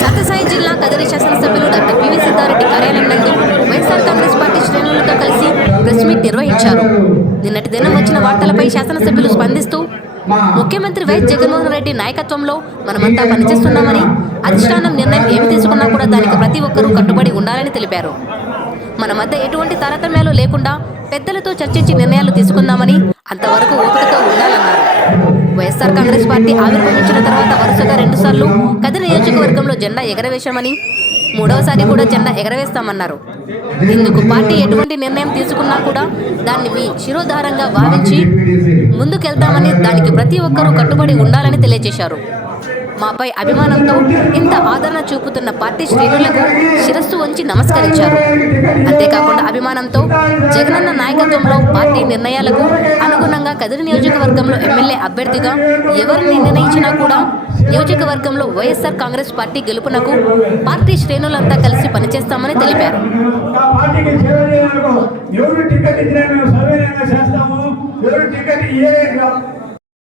సత్యసాయి జిల్లా కదిరి శాసనసభ్యులు doctor PV Siddha Reddy కార్యాలయం నందు వైఎస్ఆర్ కాంగ్రెస్ పార్టీ శ్రేణులతో కలిసి ప్రెస్ మీట్ నిర్వహించారు. నిన్నటి దినం వచ్చిన వార్తలపై శాసనసభ్యులు స్పందిస్తూ ముఖ్యమంత్రి వైఎస్ జగన్మోహన్ రెడ్డి నాయకత్వంలో మనమంతా పనిచేస్తున్నామని అధిష్టానం నిర్ణయం ఏమి తీసుకున్నా కూడా దానికి ప్రతి ఒక్కరూ కట్టుబడి ఉండాలని తెలిపారు. మన మధ్య ఎటువంటి తారతమ్యాలు లేకుండా పెద్దలతో చర్చించి నిర్ణయాలు తీసుకుందామని అంతవరకు ఓపికతో ఉండాలన్నారు. వైఎస్ఆర్ కాంగ్రెస్ పార్టీ ఆవిర్భవించిన తర్వాత వరుసగా రెండుసార్లు కదిరి నియోజకవర్గంలో జెండా ఎగరవేశామని మూడవసారి కూడా జెండా ఎగరవేస్తామన్నారు. ఇందుకు పార్టీ ఎటువంటి నిర్ణయం తీసుకున్నా కూడా దాన్ని మీ శిరోధారంగా భావించి ముందుకెళ్తామని దానికి ప్రతి ఒక్కరూ కట్టుబడి ఉండాలని తెలియజేశారు. మాపై అభిమానంతో ఇంత ఆదరణ చూపుతున్న పార్టీ శ్రేణులకు శిరస్సు వంచి నమస్కరించారు. అంతేకాకుండా అభిమానంతో జగనన్న నాయకత్వంలో పార్టీ నిర్ణయాలకు అనుగుణంగా కదిరి నియోజకవర్గంలో ఎమ్మెల్యే అభ్యర్థిగా ఎవరిని నిర్ణయించినా కూడా నియోజకవర్గంలో వైఎస్ఆర్ కాంగ్రెస్ పార్టీ గెలుపునకు పార్టీ శ్రేణులంతా కలిసి పనిచేస్తామని తెలిపారు.